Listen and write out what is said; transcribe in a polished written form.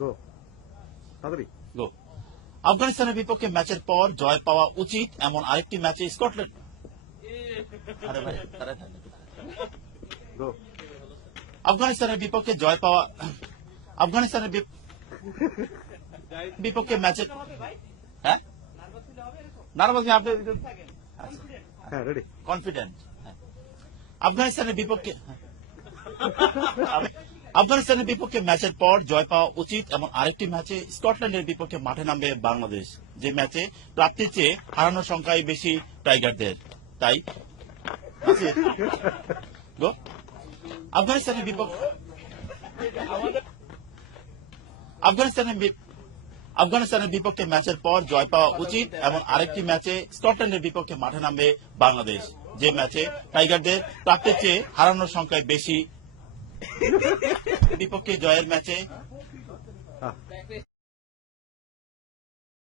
গো তাড়াতাড়ি গো। আফগানিস্তানের বিপক্ষে ম্যাচের পর জয় পাওয়া উচিত এমন আরেকটি ম্যাচে স্কটল্যান্ড। আরে ভাই, তাড়াতাড়ি। গো আফগানিস্তানের বিপক্ষে জয় পাওয়া আফগানিস্তানের বিপক্ষে ম্যাচের হ্যাঁ নার্ভাস আপনি হ্যাঁ রেডি কনফিডেন্ট। আফগানিস্তানের বিপক্ষে আফগানিস্তানের বিপক্ষে ম্যাচের পর জয় পাওয়া উচিত এমন আরেকটি ম্যাচে স্কটল্যান্ডের বিপক্ষে মাঠে নামবে বাংলাদেশ, যে ম্যাচে প্রাপ্তির চেয়ে হারানোর সংখ্যাই বেশি টাইগারদের। তাই গো। আফগানিস্তানের বিপক্ষে আফগানিস্তানের বিপক্ষে ম্যাচের পর জয় পাওয়া উচিত এমন আরেকটি ম্যাচে স্কটল্যান্ডের বিপক্ষে মাঠে নামবে বাংলাদেশ, যে ম্যাচে টাইগারদের প্রাপ্তির চেয়ে হারানোর সংখ্যায় বেশি। বিপক্ষে জয়ের ম্যাচে